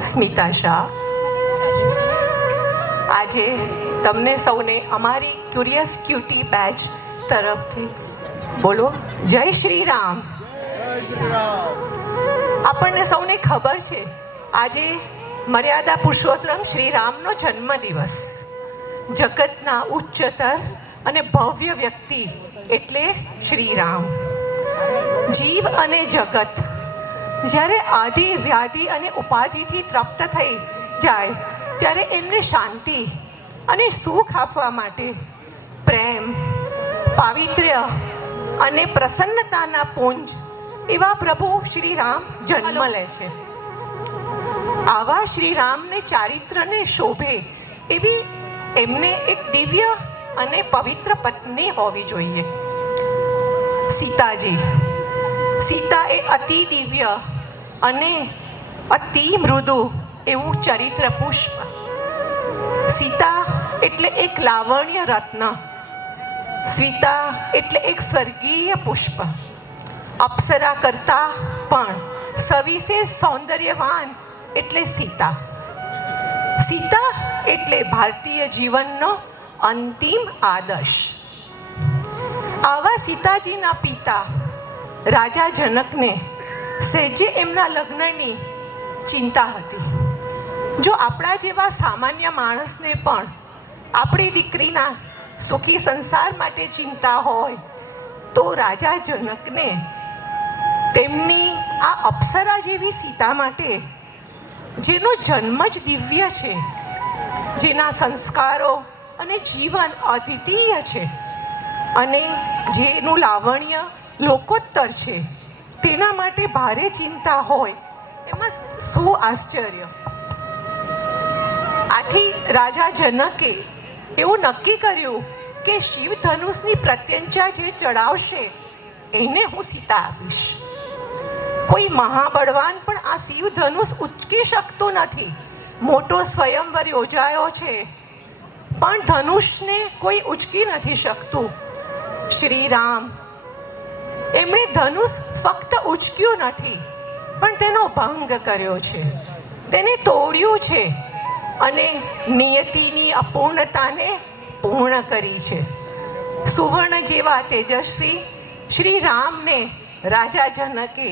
સ્મિતા શાહ. આજે તમને સૌને અમારી ક્યુરિયસ ક્યુટી બેચ તરફથી બોલો જય શ્રી રામ. આપણને સૌને ખબર છે આજે મર્યાદા પુરુષોત્તમ શ્રી રામનો જન્મદિવસ. જગતના ઉચ્ચતર અને ભવ્ય વ્યક્તિ એટલે શ્રી રામ. જીવ અને જગત જ્યારે આદિ વ્યાધિ અને ઉપાધિથી તૃપ્ત થઈ જાય ત્યારે એમને શાંતિ અને સુખ આપવા માટે પ્રેમ, પાવિત્ર્ય અને પ્રસન્નતાના પુંજ એવા પ્રભુ શ્રી રામ જન્મ લે છે. આવા શ્રી રામને ચારિત્રને શોભે એવી એમને એક દિવ્ય અને પવિત્ર પત્ની હોવી જોઈએ. સીતાજી. સીતા એ અતિ દિવ્ય અને અતિ મૃદુ એવું ચરિત્ર પુષ્પ. સીતા એટલે એક લાવણ્ય રત્ન. સીતા એટલે એક સ્વર્ગીય પુષ્પ. અપ્સરા કરતા પણ સવિશેષ સૌંદર્યવાન એટલે સીતા. સીતા એટલે ભારતીય જીવનનો અંતિમ આદર્શ. આવા સીતાજીના પિતા રાજા જનકને સહેજે એમના લગ્નની ચિંતા હતી. જો આપણા જેવા સામાન્ય માણસને પણ આપણી દીકરીના સુખી સંસાર માટે ચિંતા હોય તો રાજા જનકને તેમની આ અપ્સરા જેવી સીતા માટે, જેનો જન્મ જ દિવ્ય છે, જેના સંસ્કારો અને જીવન અદ્વિતીય છે અને જેનું લાવણ્ય લોકોત્તર છે, તેના માટે ભારે ચિંતા હોય એમાં શું આશ્ચર્ય. આથી રાજા જનકે એવું નક્કી કર્યું કે શિવ ધનુષની પ્રત્યંચા જે ચડાવશે એને હું સીતા આપીશ. કોઈ મહાબળવાન પણ આ શિવ ધનુષ ઉચકી શકતું નથી. મોટો સ્વયંવર યોજાયો છે પણ ધનુષને કોઈ ઉચકી નથી શકતું. શ્રી રામ એમણે ધનુષ ફક્ત ઉચક્યું નથી પણ તેનો ભંગ કર્યો છે, તેને તોડ્યું છે અને નિયતિની અપૂર્ણતાને પૂર્ણ કરી છે. સુવર્ણ જેવા તેજસ્વી શ્રી રામને રાજા જનકે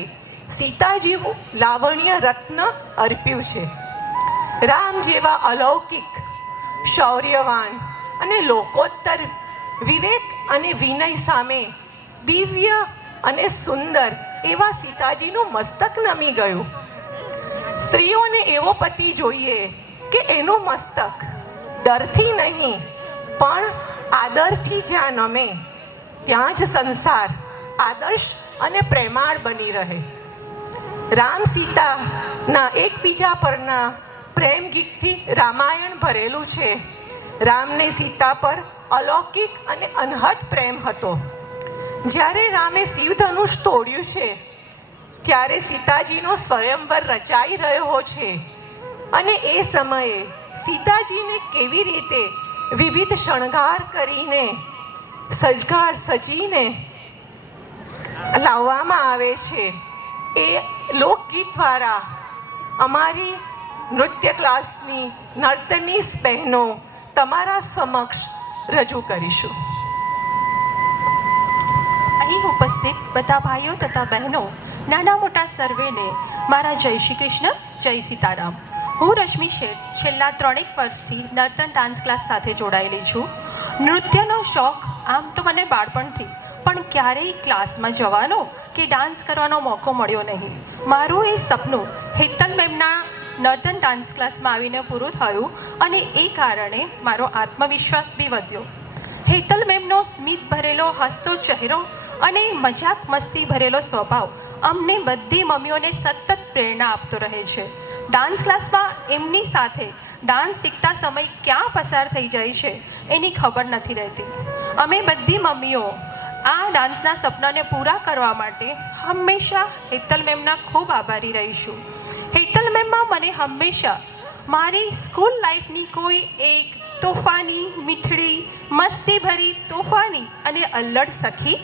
સીતા જેવું લાવણ્ય રત્ન અર્પ્યું છે. રામ જેવા અલૌકિક, શૌર્યવાન અને લોકોત્તર વિવેક અને વિનય સામે દિવ્ય અને સુંદર એવા સીતાજીનું મસ્તક નમી ગયું. સ્ત્રીઓને એવો પતિ જોઈએ કે એનું મસ્તક ડરથી નહીં પણ આદરથી જ્યાં નમે ત્યાં જ સંસાર આદર્શ અને પ્રેમાળ બની રહે. રામ સીતાના એકબીજા પરના પ્રેમ ગીતથી રામાયણ ભરેલું છે. રામને સીતા પર અલૌકિક અને અનહદ પ્રેમ હતો. જ્યારે રામે શિવધનુષ તોડ્યું છે ત્યારે સીતાજીનો સ્વયંવર રચાઈ રહ્યો છે અને એ સમયે સીતાજીને કેવી રીતે વિવિધ શણગાર કરીને સજીને લાવવામાં આવે છે એ લોકગીત દ્વારા અમારી નૃત્ય ક્લાસની નર્તનીસ બહેનો તમારા સમક્ષ રજૂ કરીશું. અહીં ઉપસ્થિત બધા ભાઈઓ તથા બહેનો, નાના મોટા સર્વેને મારા જય શ્રી કૃષ્ણ, જય સીતારામ. હું રશ્મિ શેઠ છેલ્લા 3 વર્ષથી નર્તન ડાન્સ ક્લાસ સાથે જોડાયેલી છું. નૃત્યનો શોખ આમ તો મને બાળપણથી, પણ ક્યારેય ક્લાસમાં જવાનો કે ડાન્સ કરવાનો મોકો મળ્યો નહીં. મારું એ સપનું હેતલ મેમના નર્તન ડાન્સ ક્લાસમાં આવીને પૂરું થયું અને એ કારણે મારો આત્મવિશ્વાસ બી વધ્યો. હેતલ મેમનો સ્મિત ભરેલો હસતો ચહેરો અને મજાક મસ્તી ભરેલો સ્વભાવ અમને બધી મમ્મીઓને સતત પ્રેરણા આપતો રહે છે. ડાન્સ ક્લાસમાં એમની સાથે ડાન્સ શીખતા સમય ક્યાં પસાર થઈ જાય છે એની ખબર નથી રહેતી. અમે બધી મમ્મીઓ આ ડાન્સના સપનાને પૂરા કરવા માટે હંમેશા હેતલ મેમના ખૂબ આભારી રહીશું. હેતલ મેમમાં મને હંમેશા મારી સ્કૂલ લાઈફની કોઈ એક તોફાની, મીઠડી, મસ્તી ભરી, તોફાની અને અલ્લડ સખી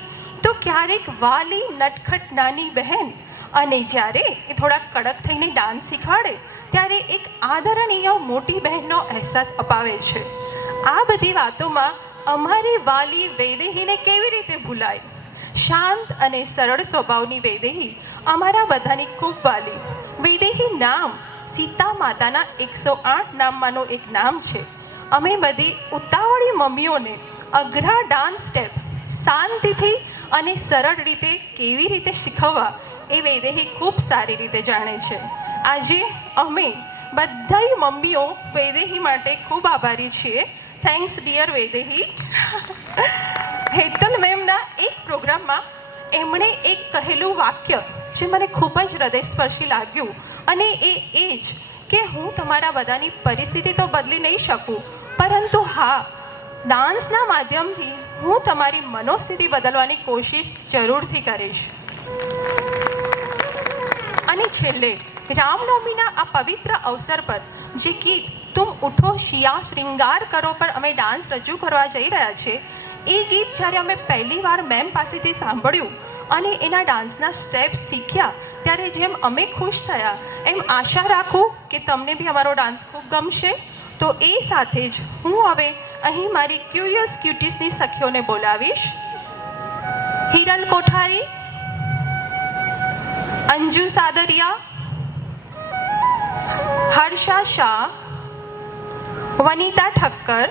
તો ક્યારેક વાલી નટખટ નાની બહેન, અને જ્યારે એ થોડા કડક થઈને ડાન્સ શીખવાડે ત્યારે એક આદરણીય મોટી બહેનનો અહેસાસ અપાવે છે. આ બધી વાતોમાં અમારી વાલી વૈદેહીને કેવી રીતે ભૂલાય? શાંત અને સરળ સ્વભાવની વૈદેહી અમારા બધાની ખૂબ વાલી. વૈદેહી નામ સીતા માતાના 108 નામમાંનું એક નામ છે. અમે બધી ઉતાવળી મમ્મીઓને અઘરા ડાન્સ સ્ટેપ શાંતિથી અને સરળ રીતે કેવી રીતે શીખવવા એ વૈદેહી ખૂબ સારી રીતે જાણે છે. આજે અમે બધાય મમ્મીઓ વૈદેહી માટે ખૂબ આભારી છીએ. Thanks dear Vaidehi. હેતલ મેમના એક પ્રોગ્રામમાં એમણે એક કહેલું વાક્ય જે મને ખૂબ જ હૃદયસ્પર્શી લાગ્યું, અને એ જ કે હું તમારા બધાની પરિસ્થિતિ તો બદલી નહીં શકું, પરંતુ હા, ડાન્સના માધ્યમથી હું તમારી મનોસ્થિતિ બદલવાની કોશિશ જરૂરથી કરીશ. અને છેલ્લે રામનવમીના આ પવિત્ર અવસર પર જે ગીત તુમ ઉઠો શિયા શ્રૃંગાર કરો પર અમે ડાન્સ રજૂ કરવા જઈ રહ્યા છે, એ ગીત જ્યારે અમે પહેલી વાર મેમ પાસેથી સાંભળ્યું અને એના ડાન્સના સ્ટેપ્સ શીખ્યા ત્યારે જેમ અમે ખુશ થયા એમ આશા રાખું કે તમને બી અમારો ડાન્સ ખૂબ ગમશે. તો એ સાથે જ હું હવે અહીં મારી ક્યુરિયસ ક્યુટીસની સખીઓને બોલાવીશ. હિરલ કોઠારી, અંજુ સાદરિયા, હર્ષા શાહ, વનિતા ઠક્કર,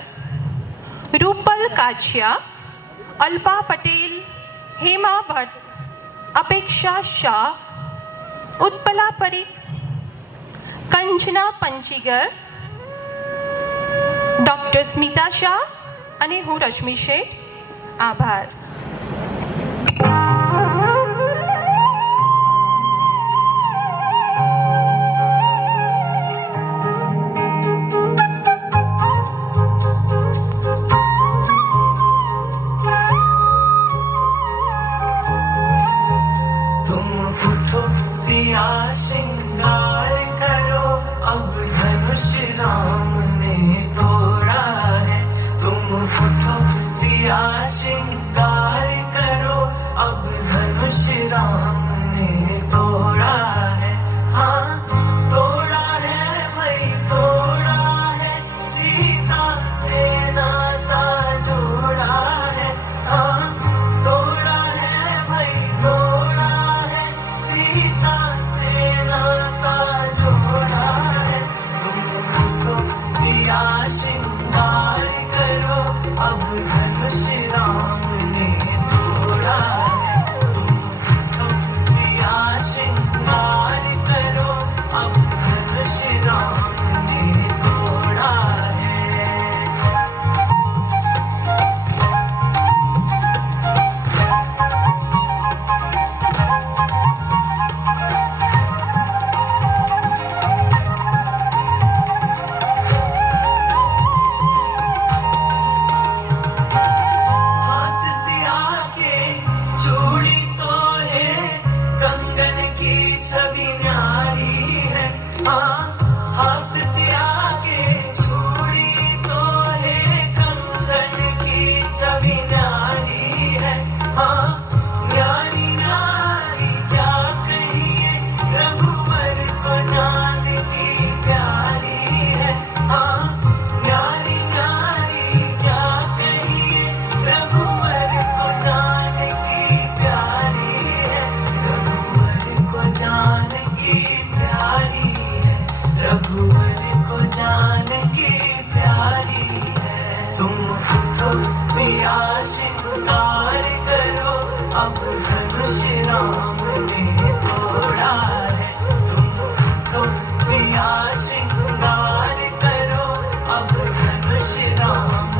રૂપલ કાછિયા, અલ્પા પટેલ, હેમા ભટ્ટ, અપેક્ષા શાહ, ઉત્પલા પરીખ, કંચના પંચીગર, ડૉક્ટર સ્મિતા શાહ અને હું રશ્મિ શેઠ. આભાર. सिया श्रृंगार करो, अब धनुष राम ने तोड़ा है. तुम उठो सिया श्रृंगार करो, अब धनुष राम ने तोड़ा है. हाँ तोड़ा है भाई तोड़ा है, सीता से नाता जोड़ा है. हाँ तोड़ा है भाई तोड़ा है, सीता से नाता जोड़ा है. तुम उठो सिया श्रृंगार करो, अब धनुष राम ने तोड़ा है. तुम उठो सिया श्रृंगार करो, अब धनुष राम ने तोड़ा है. हाथ सिया के चूड़ी सोहे, कंगन की छवि न्यारी है. हाँ हाथ सिया के चूड़ी सोहे, कंगन की छवि न्यारी है. हाँ न्यारी न्यारी क्या कहिए, रघुवर को जान की प्यारी है. हाँ न्यारी न्यारी क्या कहिए, रघुवर को जान की प्यारी है. रघुवर को जान की प्यारी है, रघुवर को जान की प्यारी है. तुम उठो सिया श्रृंगार करो, अब धनुष राम ने तोड़ा है. तुम उठो सिया श्रृंगार करो, अब धनुष राम